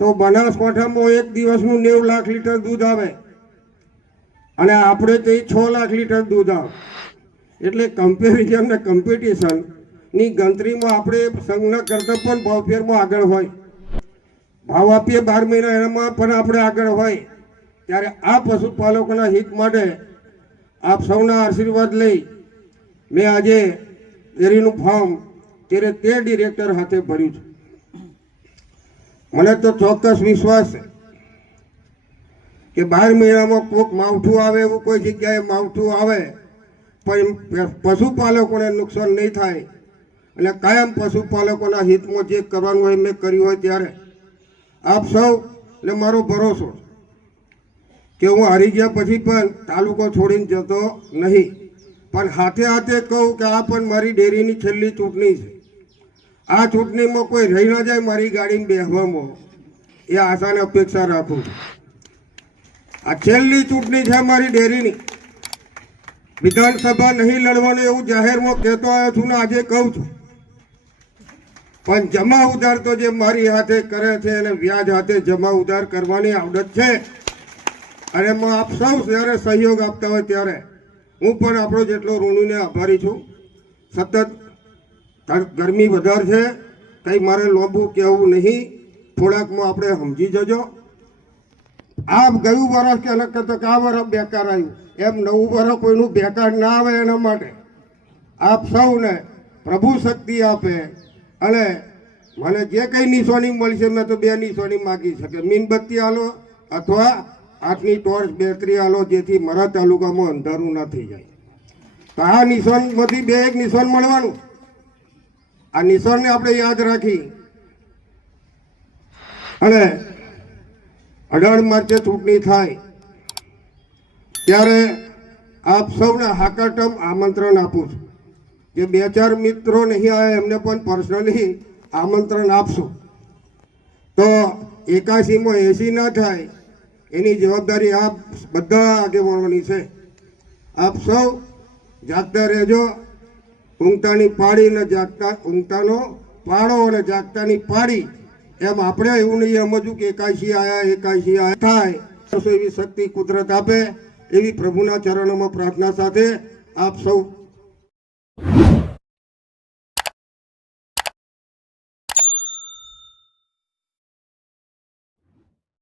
તો બનાસકાંઠામાં એક દિવસનું 90 લાખ લીટર દૂધ આવે અને આપણે તે 6 લાખ લીટર દૂધ આવે. એટલે કમ્પેરિઝન ને કોમ્પિટિશન ની ગણતરીમાં આપણે સંઘના કરતાં પણ ભાવફેરમાં આગળ હોય. ભાવ આપીએ 12 મહિના એમાં પણ આપણે આગળ હોય. ત્યારે આ પશુપાલકોના હિત માટે આપ સૌના આશીર્વાદ લઈ મેં આજે ડેરીનું ફોર્મ 13 ડિરેક્ટર હાથે ભર્યું છે. મને તો ચોક્કસ વિશ્વાસ છે કે 12 મહિનામાં કોઈક માવઠું આવે, એવું કોઈ જગ્યાએ માવઠું આવે પણ પશુપાલકોને નુકસાન નહીં થાય અને કાયમ પશુપાલકોના હિતમાં જે કરવાનું હોય મેં કર્યું હોય. ત્યારે આપ સૌને મારો ભરોસો કે હું હારી ગયા પછી પણ તાલુકો છોડીને જતો નહીં. પણ હાથે હાથે કહું કે આ પણ મારી ડેરીની છેલ્લી ચૂંટણી છે. આ ચૂંટણીમાં કોઈ રહી ના જાય મારી ગાડીમાં બેસવામાં, એ આશાને અપેક્ષા રાખું છું. આ છેલ્લી ચૂંટણી છે મારી ડેરીની. વિધાનસભા નહીં લડવાનું એવું જાહેરમાં કહેતો આવ્યો છું ને આજે કહું છું. પણ જમા ઉધાર તો જે મારી હાથે કરે છે અને વ્યાજ હાથે જમા ઉધાર કરવાની આવડત છે. અને આપ સૌ જ્યારે સહયોગ આપતા હોય ત્યારે હું પણ આપણો જેટલો ઋણીને આભારી છું. સતત ગરમી વધારે છે, કંઈ મારે લોબુ કહેવું નહીં, થોડાકમાં આપણે સમજી જજો. આ ગયું વર્ષ કે અલગ કરતો કે આ વર્ષ બેકાર આવ્યું એમ નવું વર્ષ કોઈનું બેકાર ના આવે એના માટે આપ સૌને પ્રભુ શક્તિ આપે. અને મને જે કંઈ નિશાની મળશે મેં તો 2 નિશાની માગી શકે, મીણબત્તી આલો અથવા આટલી ટોર્ચ બેટરી આલો, જેથી મારા તાલુકામાં અંધારું ના થઈ જાય. તો આ નિશાનમાંથી 2 એક નિશાન મળવાનું. આ નિશાનને આપણે યાદ રાખી અને 18 માર્ચે ચૂંટણી થાય ત્યારે આપ સૌને હાકરટમ આમંત્રણ આપું છું. જે 2-4 મિત્રો નહીં આવ્યા એમને પણ પર્સનલી આમંત્રણ આપશું. તો 81માં 80 ના થાય એની જવાબદારી આપ બધા આગેવાનોની છે. આપ સૌ જાગતા રહેજો. ઊંઘતાની પાડી ને જાગતા ઊંઘતાનો પાડો અને જાગતાની પાડી એમ આપણે એવું નહીં સમજવું કે 81 આયા થાય. એવી શક્તિ કુદરત આપે એવી પ્રભુના ચરણોમાં પ્રાર્થના સાથે આપ સૌ